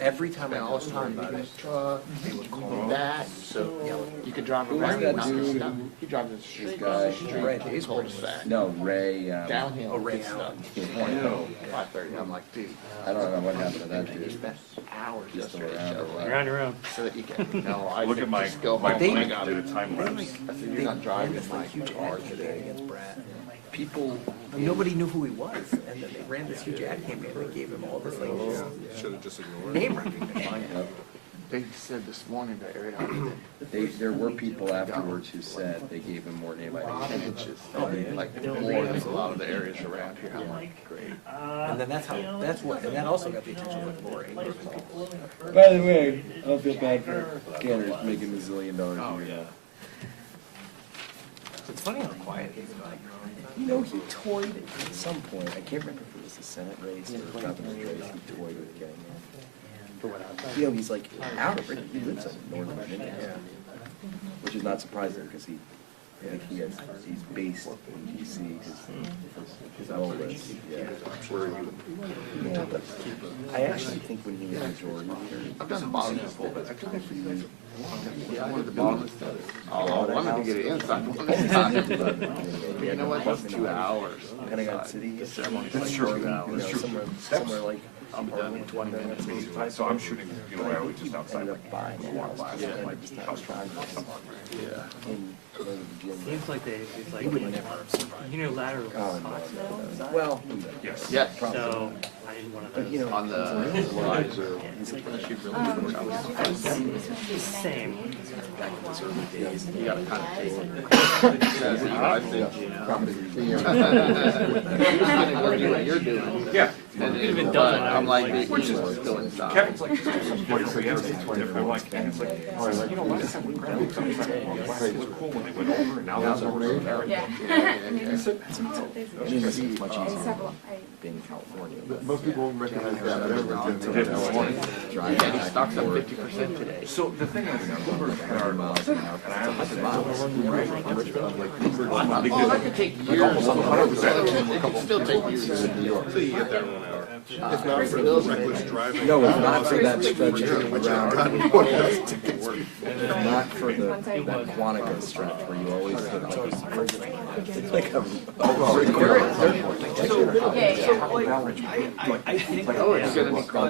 Every time I was talking about it, they would call that. So you could drive around. He drives the street. Ray, he's horseback. No, Ray. Downhill. Oh, Ray Allen. 5:30. I'm like, dude. I don't know what happened to that dude. Spent hours Just yesterday around or what? You're on your own. so that you can. No, I Look at my just go my home. link I got to it. the time lapse. I said, you're not driving my car today against Brad. People. Nobody knew who he was, and then they ran this huge ad campaign. They gave him all this like name recognition. They said this morning that Aaron There were people afterwards who said they gave him more name identity. like more than a lot of the areas around here. I'm like, great. And then and that also got the attention of Laura Ingram. By the way, I don't feel bad for scanners making $1 zillion a year. It's funny how quiet he's like. You know, he toyed at some point. I can't remember if it was the Senate race or the governor's race. He toyed with getting in. You know, he's like out of it. He lives in Northern Virginia, which is not surprising because I think he's based in D.C. His role is, yeah, but I actually think when he was majority leader, I've done the bottom before, but I couldn't feel I wanted the bottom stuff. I wanted to get it inside. You know what? That's 2 hours. Pentagon City, That's true. That's true. somewhere like. I'm done in 20 minutes. So I'm shooting, you know, I was just outside. Ended up buying it. Seems like it's like, you know, lateral talks now. Well, Yes. Yeah. So I didn't want to. you know, On the slides or Same. you gotta kind of take it. I've been what you're doing. Yeah. And Even but done, I'm like, which is still inside. Kevin's like, I'm like, Kevin's like, you know, last time we grabbed it, it was cool when they went over, and now there's over. it's much easier being in California. Most people won't recognize that. Yeah, he stocks up 50% today. So the thing is, Bloomberg had our miles an hour, and I have That could take years. It could still take years. If not for the reckless driving. No, it's not for that stretch around. Not for that Quantico stretch where you always hit like a I'll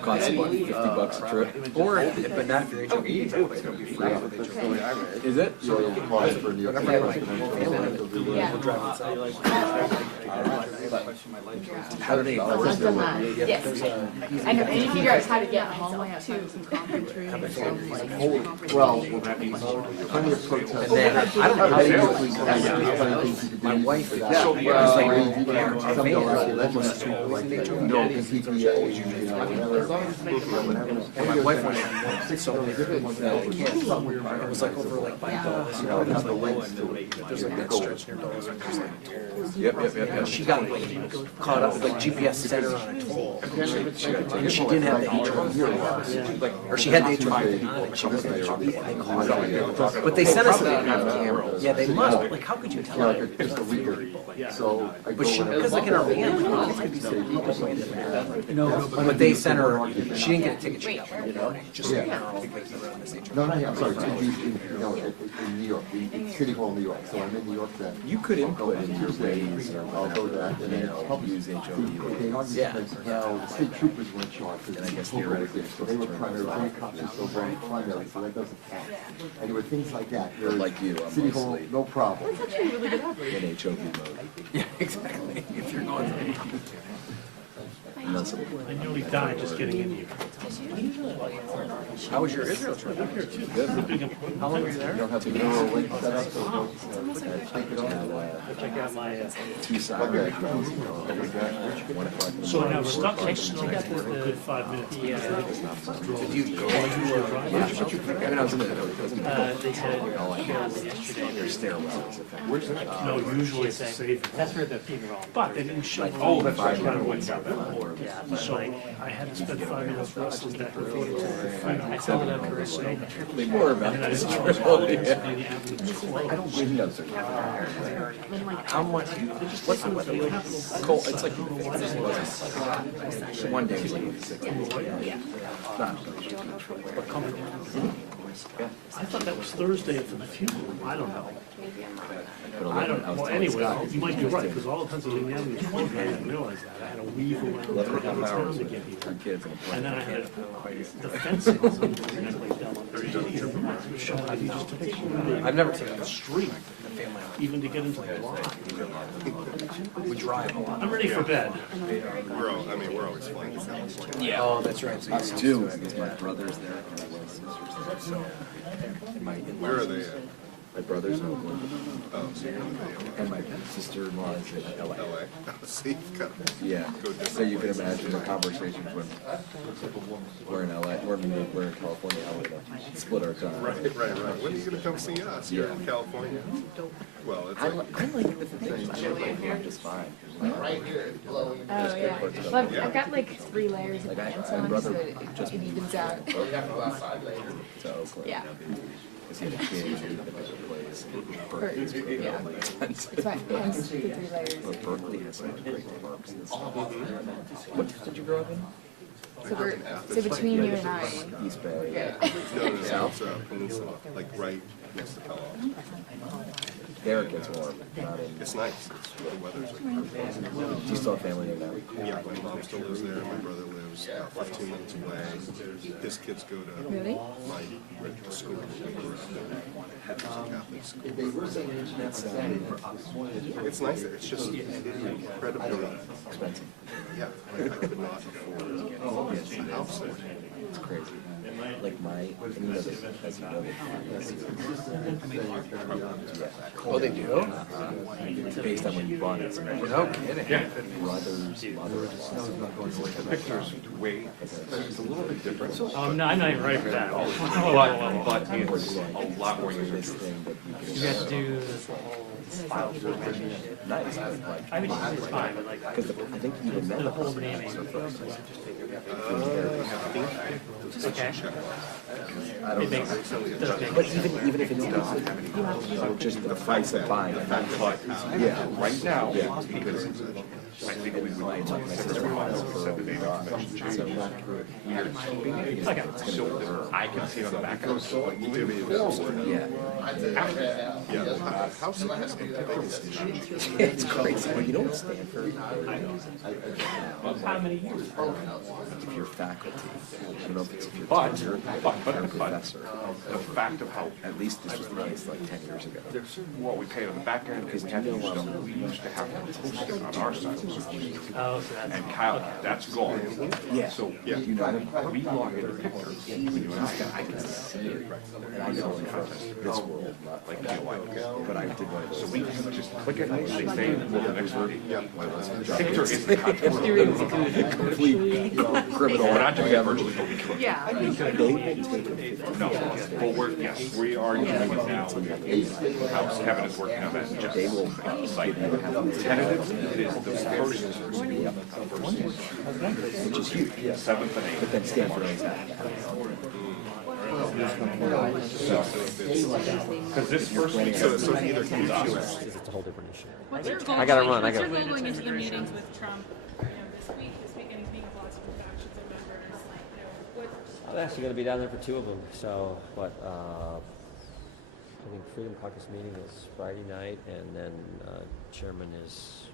cost you $50 a trip. Or, but not if you're HOV, it'll be free. Is it? How do they? Yes. I know, and you figure out how to get home too. Well, that means plenty of protests. And then, I don't know how to my wife, my wife went so many different ones that I can't. It was like over like by Dulles, you know, there's like that stretch near Dulles. Yep. She got caught up with like GPS center on a toll. And she didn't have the HOV. Or she had the HOV. And she wasn't the HOV. I caught her. But they sent us a camera. Yeah, they must. Like, how could you tell? Just a week. So I go But she, because like in our van, like, it could be so deep. But they sent her, she didn't get a ticket, she got one, you know, just, you know, like you were on this HOV. No, I'm sorry, in New York, in City Hall, New York. So I'm in New York then. You could input in your ways or I'll go there and then use HOV. they argued Yeah. how the state troopers were in charge. And I guess theoretically it's So they were primary, very cops are still very primary, so that doesn't count. And there were things like that. But like you, I'm City Hall, mostly no problem. in HOV mode. Yeah, exactly, if you're going through. Unless it I nearly died just getting in here. How was your Israel trip? How long were you there? You don't have to You know, when set up, so Check out my. two sides. So now we're stuck. Check out the good 5 minutes. Did you go to, I mean, I was in the, They said their stairwells. no, usually it's safe. That's where the people are. But they didn't show. Oh, that's right. Yeah. So I had to spend 5 minutes wrestling back and forth. I filled it out for snow. More about this trip. I don't really know. How much, what's the weather like? Cold, it's like, one day was like 6. We're coming down. I thought that was Thursday for the funeral. I don't know. But I don't know. Well, anyway, you might be right, because all of Pennsylvania Avenue is closed. I didn't realize that. I had to weave around the town to get here. Three kids and a And plane. then I had the fencing was unbelievably down on 30. Show how you just take I've never taken the a street, even to get into the block. We drive a lot. I'm ready for bed. We're always flying to California. Yeah. Oh, that's right. Us too, because my brother's there and my little sister's there. And my Where are they at? My brother's in Oakland, Oh, so you're in and my sister-in-law is in LA. LA. See, got Yeah, Go different so you can places. imagine the conversations when we're in LA, or we're in California, how we're gonna split our time. right. When are you gonna come see us? You're in California? Well, it's like, I'm like with the things, I'm just fine. Oh, yeah. Well, I've got like 3 layers of Like pants my on, so brother it just evens out. to Oakland. Yeah. Because he had a kid, he lived in a different place. Berkeley's Yeah. really expensive. It's fine. Hence the 3 layers. But Berkeley has so much great parks and stuff. What did you grow up in? So between you and I, East Bay. yeah. no, it's a peninsula, like right next to Palo Alto. There it gets warm, not in. It's nice. The weather's like perfect. Do you still have family in that? Yeah, my mom still lives there. My brother lives about 15 minutes away. His kids go to Really? my regular school. It's a Catholic school. It's nice there. It's just incredibly Expensive. Yeah, like I could not afford a house there. It's crazy. Like my, and you know this, as you know, Oh, they do? based on when you bought it. So my No kidding. brother's mother-in-law. The picture's way, it's a little bit different. No, I'm not even ready for that. But it's a lot more user This thing that you can. You have to do this whole file filtering. Nice, like, I mean, it's fine, but like, because I think even then. the whole naming. Okay. I don't It makes, know. it does make But even if it's not, so just the price of buying it. Yeah, right now, yeah. because I think we would My sister-in-law is for a dog, so we are keeping it. Okay. So that I can see on the back of it. Like moving forward. yeah, Yeah, the house is huge. it's crazy. Well, you know what Stanford? how many years? If you're faculty, I don't know if it's if you're But, tenured, but, if you're a but, professor. the fact of how, At least this was the case like 10 years ago. what we paid on the back end is we had to use stuff, we used to have to post it on our side. Oh, so that's. And Kyle, that's gone. Yeah. So, Yeah. You know, we log into pictures, when you and I I can see it, and I know in this world, not like, you know, like, but I did one of those. so we just click it, and they say, well, the next one. Yeah. Picture is the content. Complete, criminal. We're not doing it virtually, but we can. Yeah. They will take a No, but we're, yes, we are doing it now. House, Kevin is working on that they just will site. give you half of it, Tentative, it is the first, which is huge. Yeah. 7th and 8th. But then Stanford owns that. Because this first week, So either QS. It's a whole different issue. What's your goal? I gotta run, I What's your gotta- goal going into the meetings with Trump, this week, and he's meeting with lots of factions and members, like, what, I'm actually gonna be down there for 2 of them, so, I think Freedom Caucus meeting is Friday night, and then, chairman is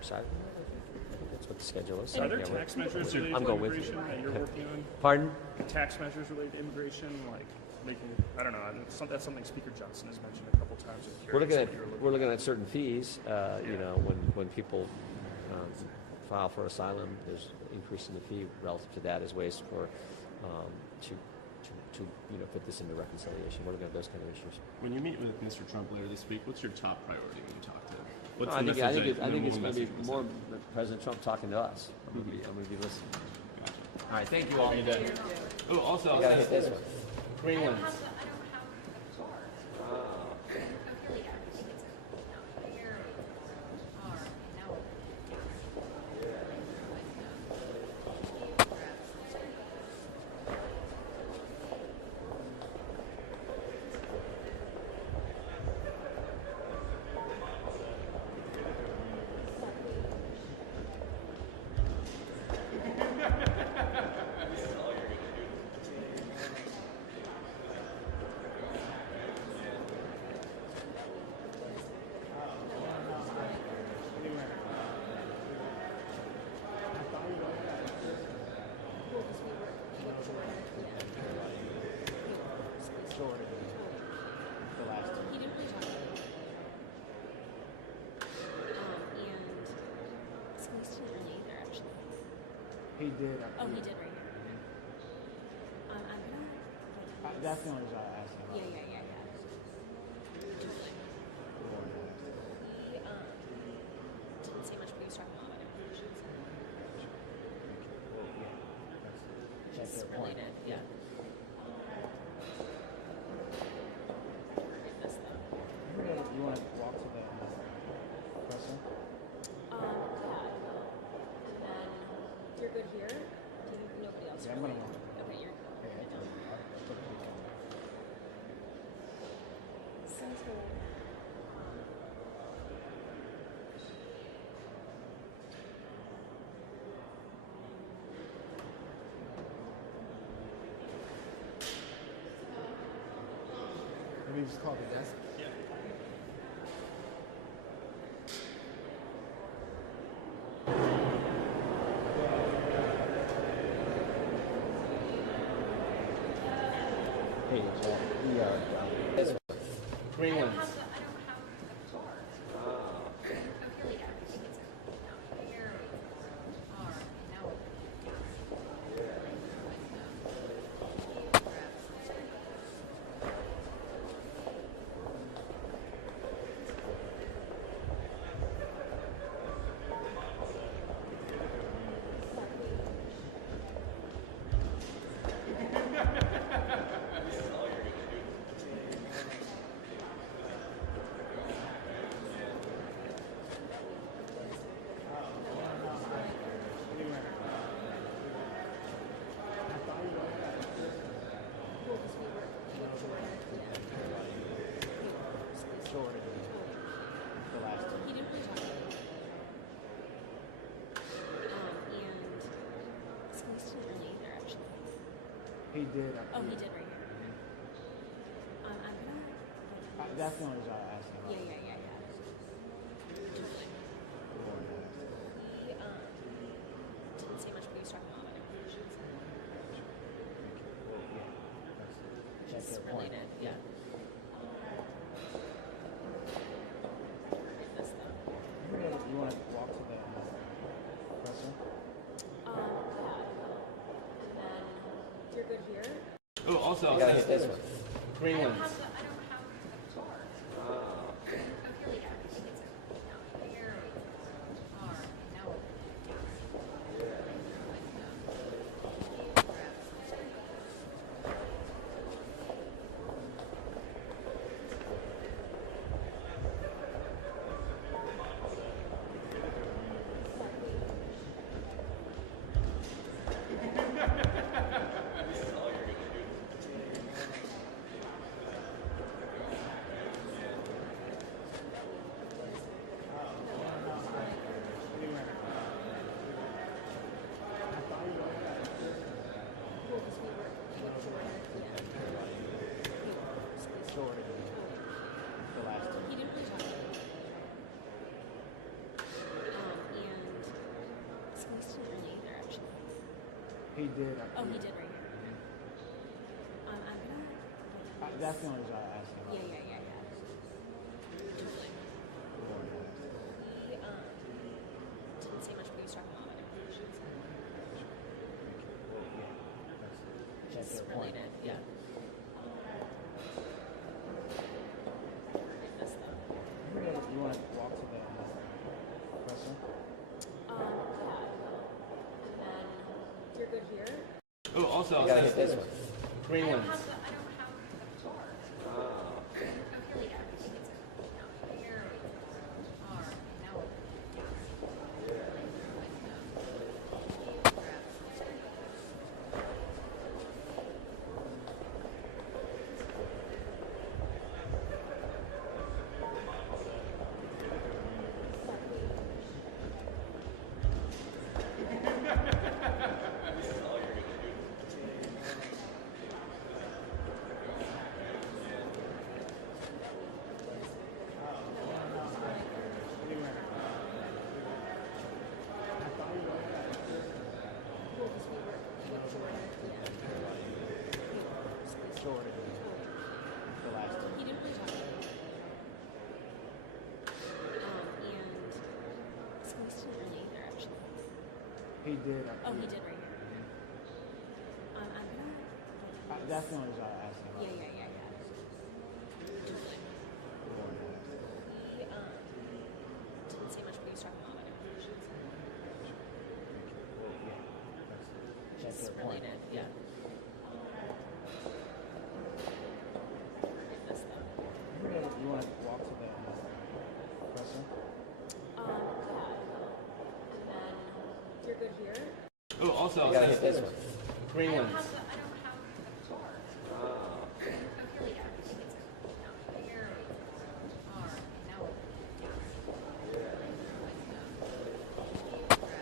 Saturday night, I think that's what the schedule is. Are there Yeah, tax measures I'm related to going with you. immigration that you're working on? Pardon? Tax measures related to immigration, like making, I don't know, that's something Speaker Johnson has mentioned a couple times. I'm We're looking curious at, if you're we're looking at certain fees, you know, when people, file for asylum, there's an increase in the fee relative to that as ways for, to, you know, put this into reconciliation. We're looking at those kind of issues. When you meet with Mr. Trump later this week, what's your top priority when you talk to him? What's I the think, I message think, that- I think what it's will going to be message you more send? President Trump talking to us. I'm going to be listening. Gotcha. All right, thank you all. Oh, also, I gotta hit this one. Green ones. He did. Oh, he did right here. I'm gonna. That's the only reason I asked him. Yeah. He didn't say much, but he was talking about implications. That's Just their point. related, yeah. This though. You want to walk to the presser? Yeah. And then you're good here. Do you nobody else? Yeah, I'm really? gonna walk. Okay, you're Okay, good now. Sounds good. Maybe just call the desk. Hey, this one. Green ones. I don't have a car. I feel like everything is out here. All right, now. The last two. He didn't really talk about it. And Spence didn't really either, actually. He did. Oh, he did right here. I'm gonna. That's the only reason I asked him. Yeah. He didn't say much, but he was talking about implications. That's Just their point. related, yeah. This though. You want to walk to the presser? Yeah. And then you're good here. Oh, also, You gotta hit this one. Green ones. I don't have a car. I feel like everything is out here. All right, now. The last two. He didn't really talk about it. And Spence didn't really either, actually. He did. Oh, he did right here. I'm gonna. That's the only reason I asked him. He didn't really talk about it. Yeah. He didn't say much, but he was talking about implications. Just related, yeah. The last two. This though. You want to walk to the presser? Yeah. And then you're good here. oh, also, You gotta hit this one. Green ones. I don't have a car. I feel like everything is out here. All right, now. The last two. He didn't really talk about it. And Spence didn't really either, actually. He did. Oh, he did right here. That's the only reason I asked him. Yeah. He didn't say much, but he was talking about immigration. Just related, yeah. You want to walk to the presser? And then you're good here? Oh, also, You gotta hit this one. Green ones. I don't have a car. I feel like everything is out here. Car. Now. He didn't really talk about it.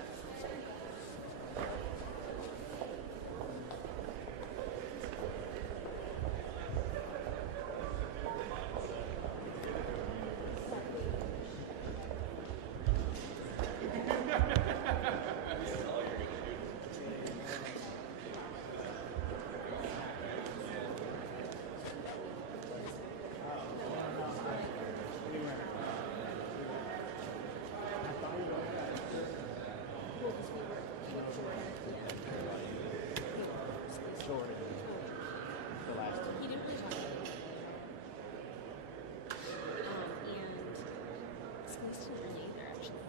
And Smith didn't really either, actually.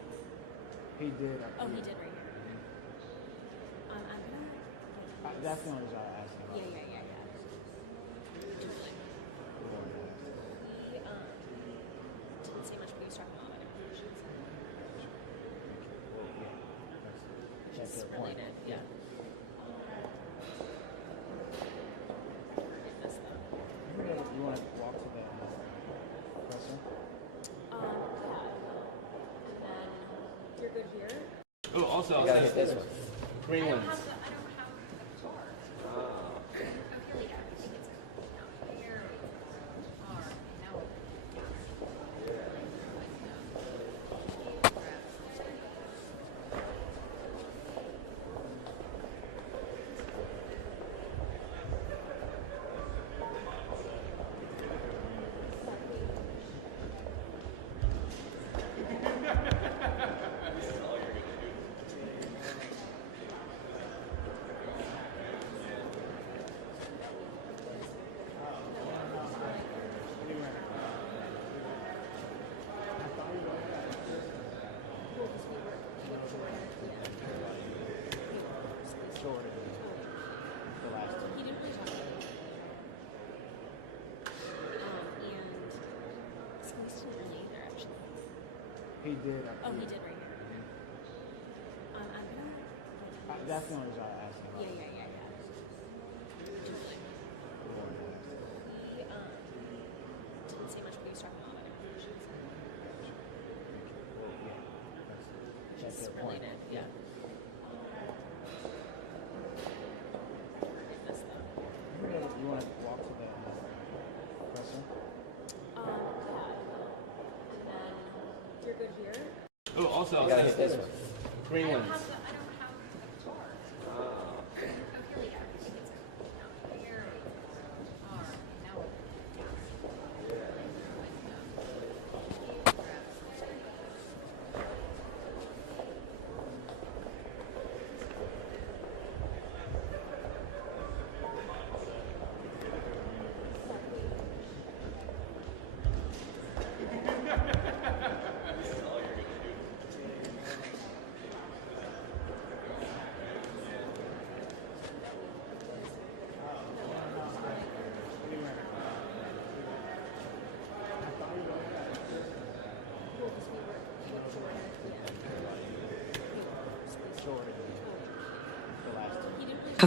He did. Oh, he did right here. I'm gonna. That's the only reason I asked him. Yeah. He didn't say much, but he was talking about immigration. Just related, yeah. You want to walk to the presser? And then you're good here? oh, also, You gotta hit this one. Green ones. I don't have a car. I feel like everything is out here. Car. Now. He didn't really talk about it. And Smith didn't really either, actually. He did. Oh, he did right here. I'm gonna. That's the only reason I asked him. Yeah. He didn't say much, but he was talking about immigration. Just related, yeah. You want to walk to the presser? And then you're good here? oh, also, You gotta hit this one. Green ones. I don't have a car. I feel like everything is out here. Car. Now.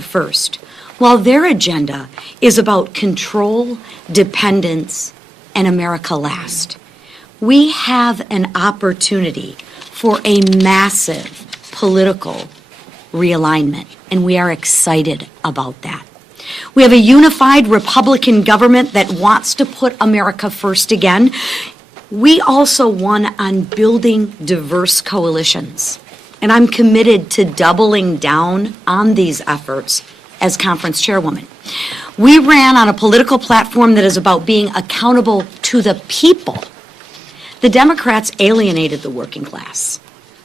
First, while their agenda is about control, dependence, and America last. We have an opportunity for a massive political realignment, and we are excited about that. We have a unified Republican government that wants to put America first again. We also won on building diverse coalitions. And I'm committed to doubling down on these efforts as conference chairwoman. We ran on a political platform that is about being accountable to the people. The Democrats alienated the working class,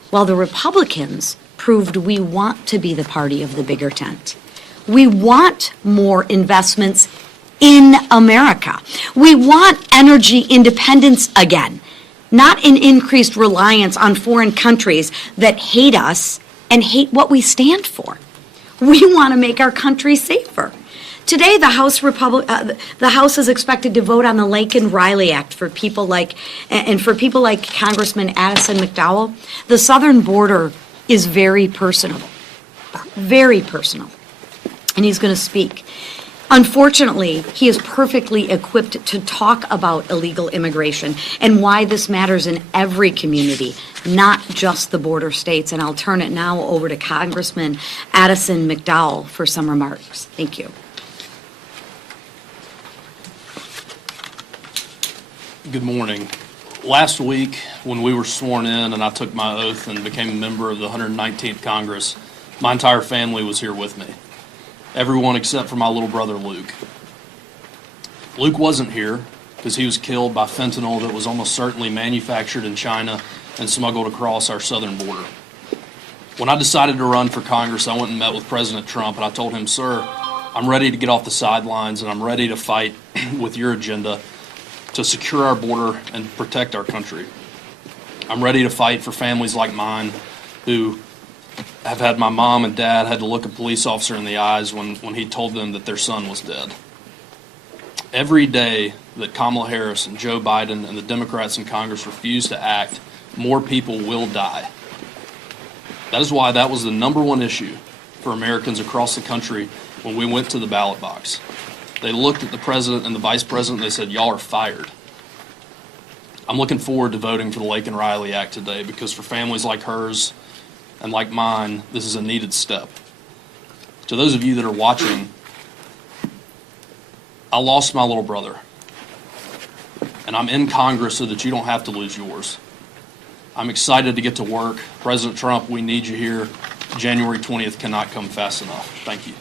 while the Republicans proved we want to be the party of the bigger tent. We want more investments in America. We want energy independence again, not an increased reliance on foreign countries that hate us and hate what we stand for. We want to make our country safer. Today, the House is expected to vote on the Laken-Riley Act for people like Congressman Addison McDowell. The southern border is very personal, and he's going to speak. Unfortunately, he is perfectly equipped to talk about illegal immigration and why this matters in every community, not just the border states. And I'll turn it now over to Congressman Addison McDowell for some remarks. Thank you. Good morning. Last week, when we were sworn in and I took my oath and became a member of the 119th Congress, my entire family was here with me. Everyone except for my little brother, Luke. Luke wasn't here because he was killed by fentanyl that was almost certainly manufactured in China and smuggled across our southern border. When I decided to run for Congress, I went and met with President Trump, and I told him, "Sir, I'm ready to get off the sidelines, and I'm ready to fight with your agenda to secure our border and protect our country. I'm ready to fight for families like mine who have had my mom and dad had to look a police officer in the eyes when he told them that their son was dead." Every day that Kamala Harris and Joe Biden and the Democrats in Congress refuse to act, more people will die. That is why that was the #1 issue for Americans across the country when we went to the ballot box. They looked at the president and the vice president and they said, "Y'all are fired." I'm looking forward to voting for the Laken-Riley Act today because for families like hers and like mine, this is a needed step. To those of you that are watching, I lost my little brother, and I'm in Congress so that you don't have to lose yours. I'm excited to get to work. President Trump, we need you here. January 20th cannot come fast enough. Thank you.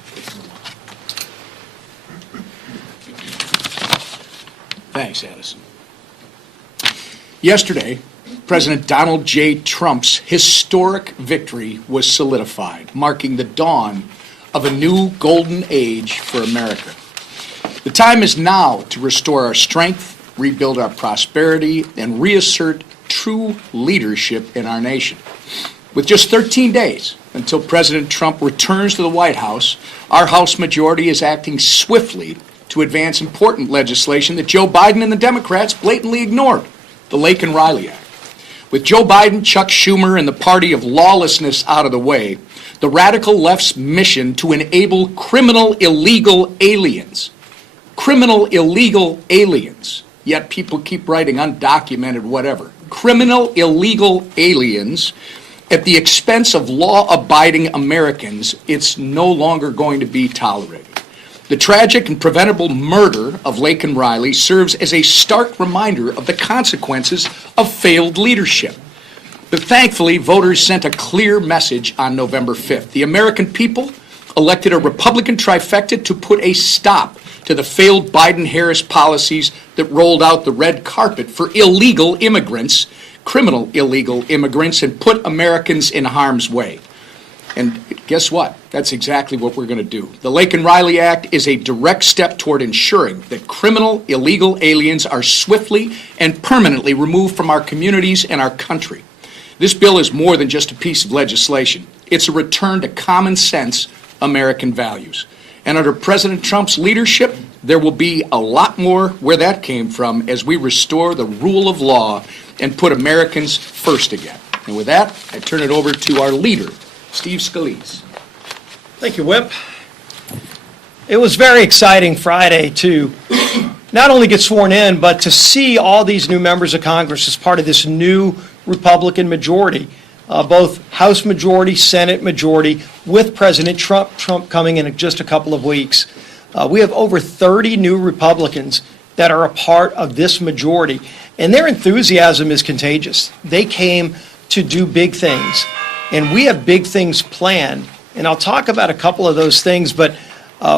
Thanks, Addison. Yesterday, President Donald J. Trump's historic victory was solidified, marking the dawn of a new golden age for America. The time is now to restore our strength, rebuild our prosperity, and reassert true leadership in our nation. With just 13 days until President Trump returns to the White House, our House majority is acting swiftly to advance important legislation that Joe Biden and the Democrats blatantly ignored, the Laken-Riley Act. With Joe Biden, Chuck Schumer, and the party of lawlessness out of the way, the radical left's mission to enable criminal illegal aliens, yet people keep writing undocumented whatever, criminal illegal aliens at the expense of law-abiding Americans, it's no longer going to be tolerated. The tragic and preventable murder of Laken-Riley serves as a stark reminder of the consequences of failed leadership. But thankfully, voters sent a clear message on November 5th. The American people elected a Republican trifecta to put a stop to the failed Biden-Harris policies that rolled out the red carpet for illegal immigrants, criminal illegal immigrants, and put Americans in harm's way. And guess what? That's exactly what we're going to do. The Laken-Riley Act is a direct step toward ensuring that criminal illegal aliens are swiftly and permanently removed from our communities and our country. This bill is more than just a piece of legislation. It's a return to common sense American values. And under President Trump's leadership, there will be a lot more where that came from as we restore the rule of law and put Americans first again. And with that, I turn it over to our leader, Steve Scalise. Thank you, Whip. It was very exciting Friday to not only get sworn in, but to see all these new members of Congress as part of this new Republican majority, both House majority, Senate majority, with President Trump coming in just a couple of weeks. We have over 30 new Republicans that are a part of this majority, and their enthusiasm is contagious. They came to do big things, and we have big things planned. And I'll talk about a couple of those things, but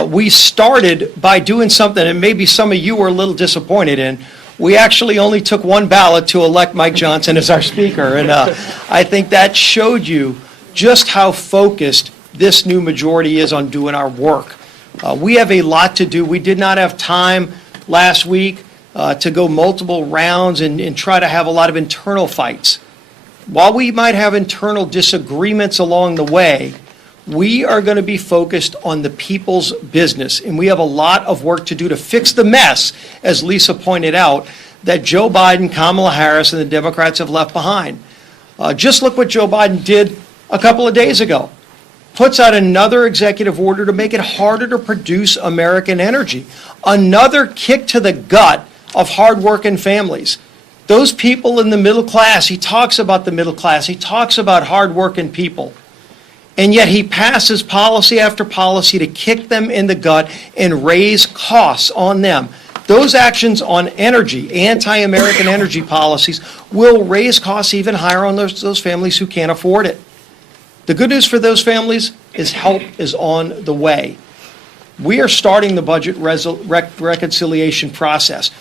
we started by doing something that maybe some of you were a little disappointed in. We actually only took one ballot to elect Mike Johnson as our speaker, and I think that showed you just how focused this new majority is on doing our work. We have a lot to do. We did not have time last week to go multiple rounds and try to have a lot of internal fights. While we might have internal disagreements along the way, we are going to be focused on the people's business, and we have a lot of work to do to fix the mess, as Lisa pointed out, that Joe Biden, Kamala Harris, and the Democrats have left behind. Just look what Joe Biden did a couple of days ago. Puts out another executive order to make it harder to produce American energy. Another kick to the gut of hardworking families. Those people in the middle class, he talks about the middle class, he talks about hardworking people. And yet he passes policy after policy to kick them in the gut and raise costs on them. Those actions on energy, anti-American energy policies, will raise costs even higher on those families who can't afford it. The good news for those families is help is on the way. We are starting the budget reconciliation process.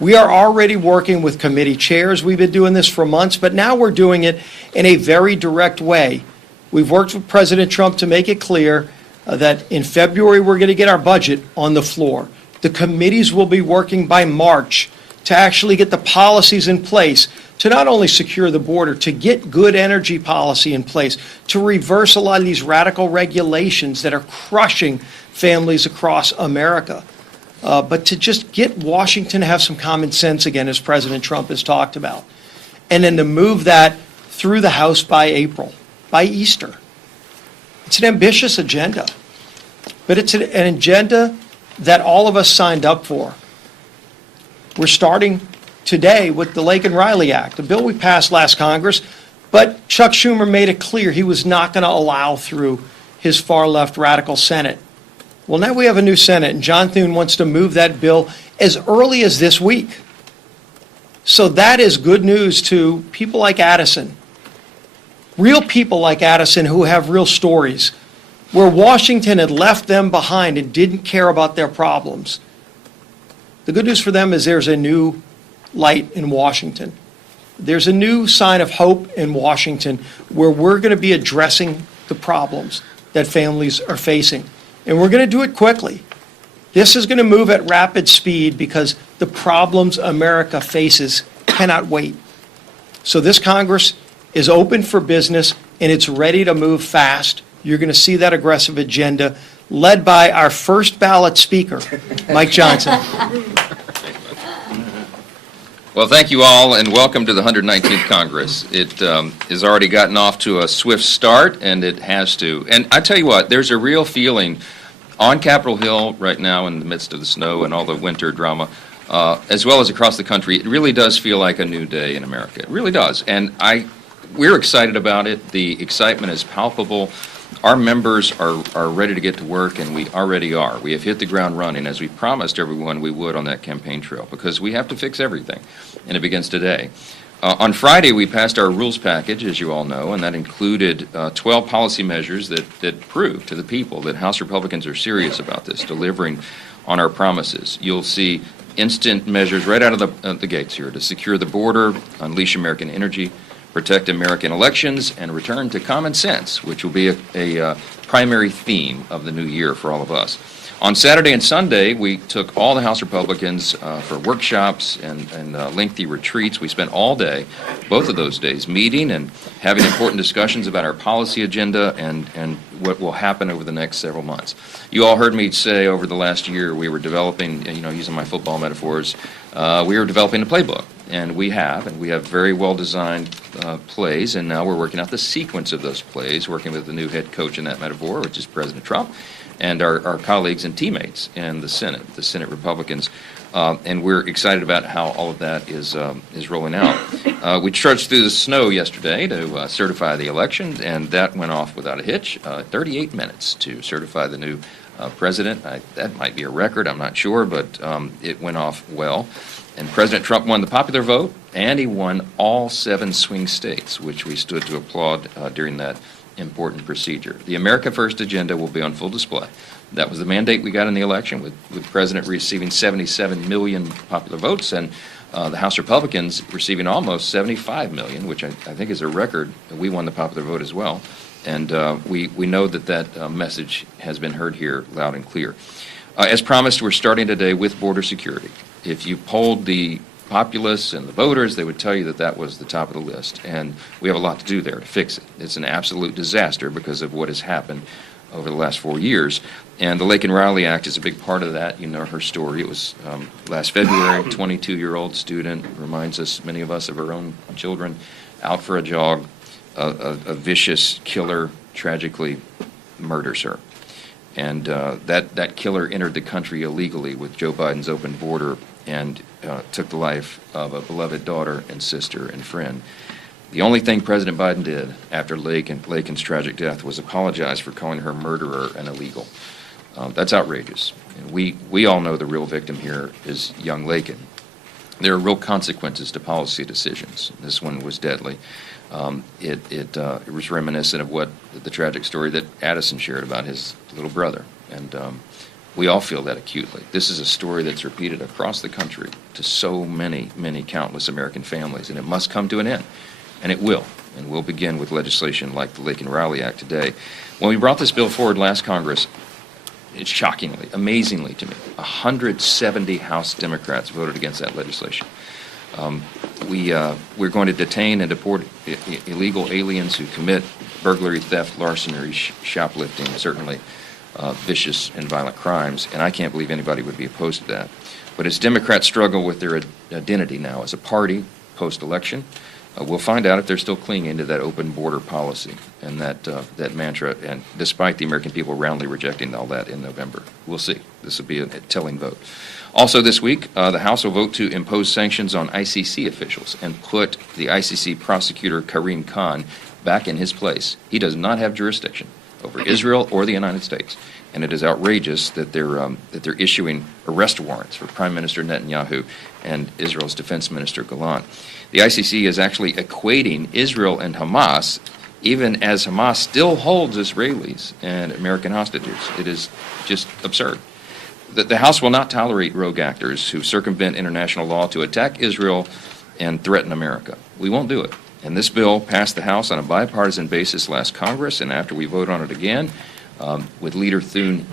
We are already working with committee chairs. We've been doing this for months, but now we're doing it in a very direct way. We've worked with President Trump to make it clear that in February we're going to get our budget on the floor. The committees will be working by March to actually get the policies in place to not only secure the border, to get good energy policy in place, to reverse a lot of these radical regulations that are crushing families across America, but to just get Washington to have some common sense again, as President Trump has talked about, and then to move that through the House by April. By Easter. It's an ambitious agenda, but it's an agenda that all of us signed up for. We're starting today with the Lake and Riley Act, a bill we passed last Congress, but Chuck Schumer made it clear he was not going to allow through his far-left radical Senate. Well, now we have a new Senate, and John Thune wants to move that bill as early as this week. So that is good news to people like Addison. Real people like Addison who have real stories, where Washington had left them behind and didn't care about their problems. The good news for them is there's a new light in Washington. There's a new sign of hope in Washington where we're going to be addressing the problems that families are facing. And we're going to do it quickly. This is going to move at rapid speed because the problems America faces cannot wait. So this Congress is open for business, and it's ready to move fast. You're going to see that aggressive agenda led by our first ballot speaker, Mike Johnson. Well, thank you all, and welcome to the 119th Congress. It has already gotten off to a swift start, and it has to. And I tell you what, there's a real feeling on Capitol Hill right now in the midst of the snow and all the winter drama, as well as across the country. It really does feel like a new day in America. It really does. And we're excited about it. The excitement is palpable. Our members are ready to get to work, and we already are. We have hit the ground running, as we promised everyone we would on that campaign trail, because we have to fix everything, and it begins today. On Friday, we passed our rules package, as you all know, and that included 12 policy measures that prove to the people that House Republicans are serious about this, delivering on our promises. You'll see instant measures right out of the gates here to secure the border, unleash American energy, protect American elections, and return to common sense, which will be a primary theme of the new year for all of us. On Saturday and Sunday, we took all the House Republicans for workshops and lengthy retreats. We spent all day, both of those days, meeting and having important discussions about our policy agenda and what will happen over the next several months. You all heard me say over the last year we were developing, using my football metaphors, we were developing a playbook. And we have very well-designed plays, and now we're working out the sequence of those plays, working with the new head coach in that metaphor, which is President Trump, and our colleagues and teammates in the Senate Republicans. And we're excited about how all of that is rolling out. We trudged through the snow yesterday to certify the election, and that went off without a hitch. 38 minutes to certify the new president. That might be a record, I'm not sure, but it went off well. And President Trump won the popular vote, and he won all 7 swing states, which we stood to applaud during that important procedure. The America First agenda will be on full display. That was the mandate we got in the election, with the President receiving 77 million popular votes, and the House Republicans receiving almost 75 million, which I think is a record. We won the popular vote as well. And we know that message has been heard here loud and clear. As promised, we're starting today with border security. If you polled the populace and the voters, they would tell you that that was the top of the list. And we have a lot to do there to fix it. It's an absolute disaster because of what has happened over the last 4 years. And the Laken Riley Act is a big part of that. You know her story. It was last February, 22-year-old student, reminds us, many of us, of our own children, out for a jog. A vicious killer tragically murders her. And that killer entered the country illegally with Joe Biden's open border and took the life of a beloved daughter and sister and friend. The only thing President Biden did after Laken's tragic death was apologize for calling her murderer and illegal. That's outrageous. And we all know the real victim here is young Laken. There are real consequences to policy decisions. This one was deadly. It was reminiscent of what the tragic story that Addison shared about his little brother. And we all feel that acutely. This is a story that's repeated across the country to so many, many countless American families, and it must come to an end. And it will. And we'll begin with legislation like the Laken Riley Act today. When we brought this bill forward last Congress, it's shockingly, amazingly to me, 170 House Democrats voted against that legislation. We're going to detain and deport illegal aliens who commit burglary, theft, larceny, shoplifting, certainly vicious and violent crimes, and I can't believe anybody would be opposed to that. But as Democrats struggle with their identity now as a party post-election, we'll find out if they're still clinging to that open border policy and that mantra, and despite the American people roundly rejecting all that in November. We'll see. This will be a telling vote. Also this week, the House will vote to impose sanctions on ICC officials and put the ICC prosecutor Karim Khan back in his place. He does not have jurisdiction over Israel or the United States, and it is outrageous that they're issuing arrest warrants for Prime Minister Netanyahu and Israel's Defense Minister Gallant. The ICC is actually equating Israel and Hamas, even as Hamas still holds Israelis and American hostages. It is just absurd. The House will not tolerate rogue actors who circumvent international law to attack Israel and threaten America. We won't do it. And this bill passed the House on a bipartisan basis last Congress, and after we vote on it again, with Leader Thune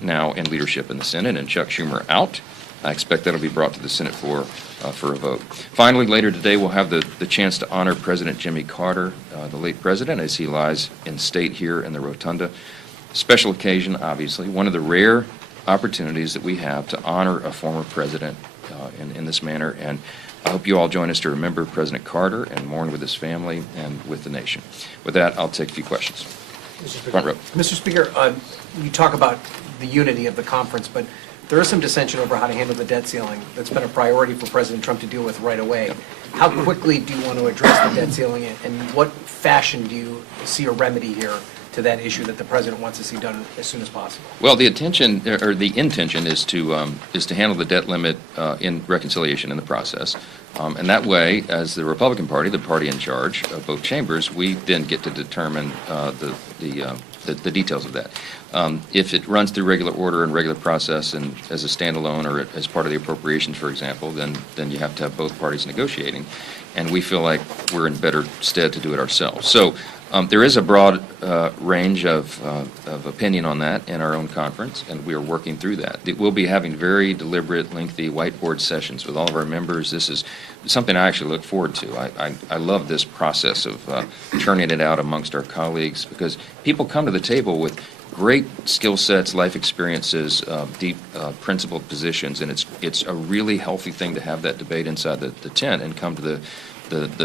now in leadership in the Senate and Chuck Schumer out, I expect that'll be brought to the Senate floor for a vote. Finally, later today, we'll have the chance to honor President Jimmy Carter, the late president, as he lies in state here in the Rotunda. Special occasion, obviously, one of the rare opportunities that we have to honor a former president in this manner, and I hope you all join us to remember President Carter and mourn with his family and with the nation. With that, I'll take a few questions. Front row. Mr. Speaker, you talk about the unity of the conference, but there is some dissension over how to handle the debt ceiling. That's been a priority for President Trump to deal with right away. How quickly do you want to address the debt ceiling, and what fashion do you see a remedy here to that issue that the president wants to see done as soon as possible? Well, the intention is to handle the debt limit in reconciliation in the process, and that way, as the Republican Party, the party in charge of both chambers, we then get to determine the details of that. If it runs through regular order and regular process, and as a standalone or as part of the appropriations, for example, then you have to have both parties negotiating, and we feel like we're in better stead to do it ourselves. So. There is a broad range of opinion on that in our own conference, and we are working through that. We'll be having very deliberate, lengthy whiteboard sessions with all of our members. This is something I actually look forward to. I love this process of turning it out amongst our colleagues, because people come to the table with great skill sets, life experiences, deep principled positions, and it's a really healthy thing to have that debate inside the tent and come to the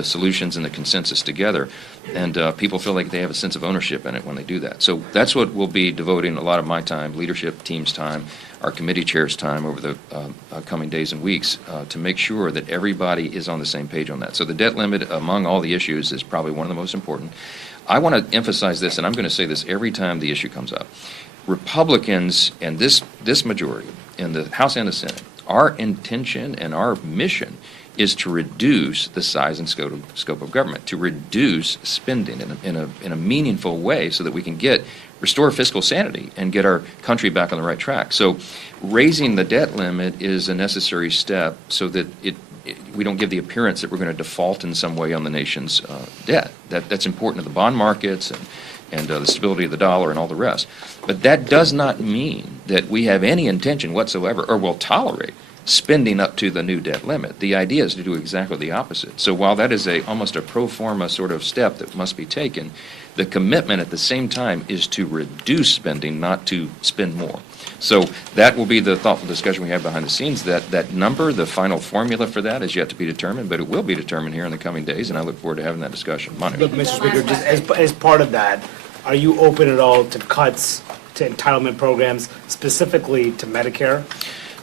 solutions and the consensus together, and people feel like they have a sense of ownership in it when they do that. So that's what we'll be devoting a lot of my time, leadership team's time, our committee chair's time over the coming days and weeks to make sure that everybody is on the same page on that. So the debt limit among all the issues is probably one of the most important. I want to emphasize this, and I'm going to say this every time the issue comes up. Republicans and this majority in the House and the Senate, our intention and our mission is to reduce the size and scope of government, to reduce spending in a meaningful way so that we can restore fiscal sanity and get our country back on the right track. So raising the debt limit is a necessary step so that we don't give the appearance that we're going to default in some way on the nation's debt. That's important to the bond markets and the stability of the dollar and all the rest. But that does not mean that we have any intention whatsoever or will tolerate spending up to the new debt limit. The idea is to do exactly the opposite. So while that is almost a pro forma sort of step that must be taken, the commitment at the same time is to reduce spending, not to spend more. So that will be the thoughtful discussion we have behind the scenes. That number, the final formula for that is yet to be determined, but it will be determined here in the coming days, and I look forward to having that discussion. Manu. Look, Mr. Speaker, just as part of that, are you open at all to cuts to entitlement programs, specifically to Medicare?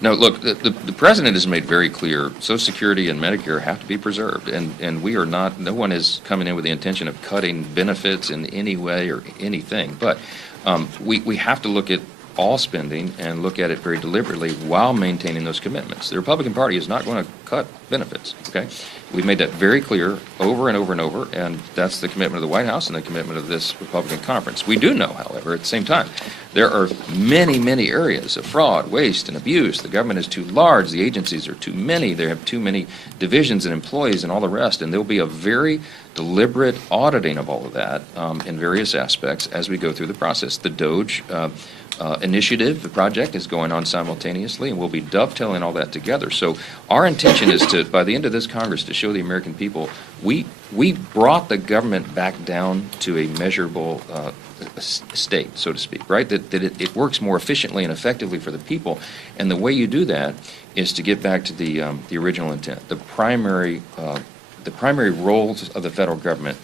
No, look, the president has made very clear Social Security and Medicare have to be preserved, and we are not, no one is coming in with the intention of cutting benefits in any way or anything, but we have to look at all spending and look at it very deliberately while maintaining those commitments. The Republican Party is not going to cut benefits, okay? We've made that very clear over and over and over, and that's the commitment of the White House and the commitment of this Republican conference. We do know, however, at the same time, there are many, many areas of fraud, waste, and abuse. The government is too large. The agencies are too many. They have too many divisions and employees and all the rest, and there will be a very deliberate auditing of all of that in various aspects as we go through the process. The DOGE initiative, the project is going on simultaneously, and we'll be dovetailing all that together. So our intention is to, by the end of this Congress, to show the American people we brought the government back down to a measurable state, so to speak, right? That it works more efficiently and effectively for the people, and the way you do that is to get back to the original intent, the primary roles of the federal government.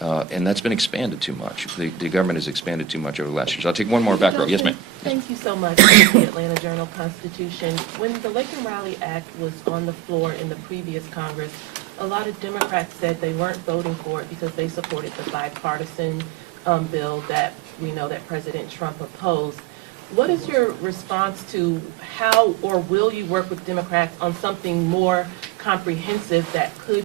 And that's been expanded too much. The government has expanded too much over the last years. I'll take one more back row. Yes, ma'am. Thank you so much. The Atlanta Journal-Constitution. When the Lake and Raleigh Act was on the floor in the previous Congress, a lot of Democrats said they weren't voting for it because they supported the bipartisan bill that we know that President Trump opposed. What is your response to how or will you work with Democrats on something more comprehensive that could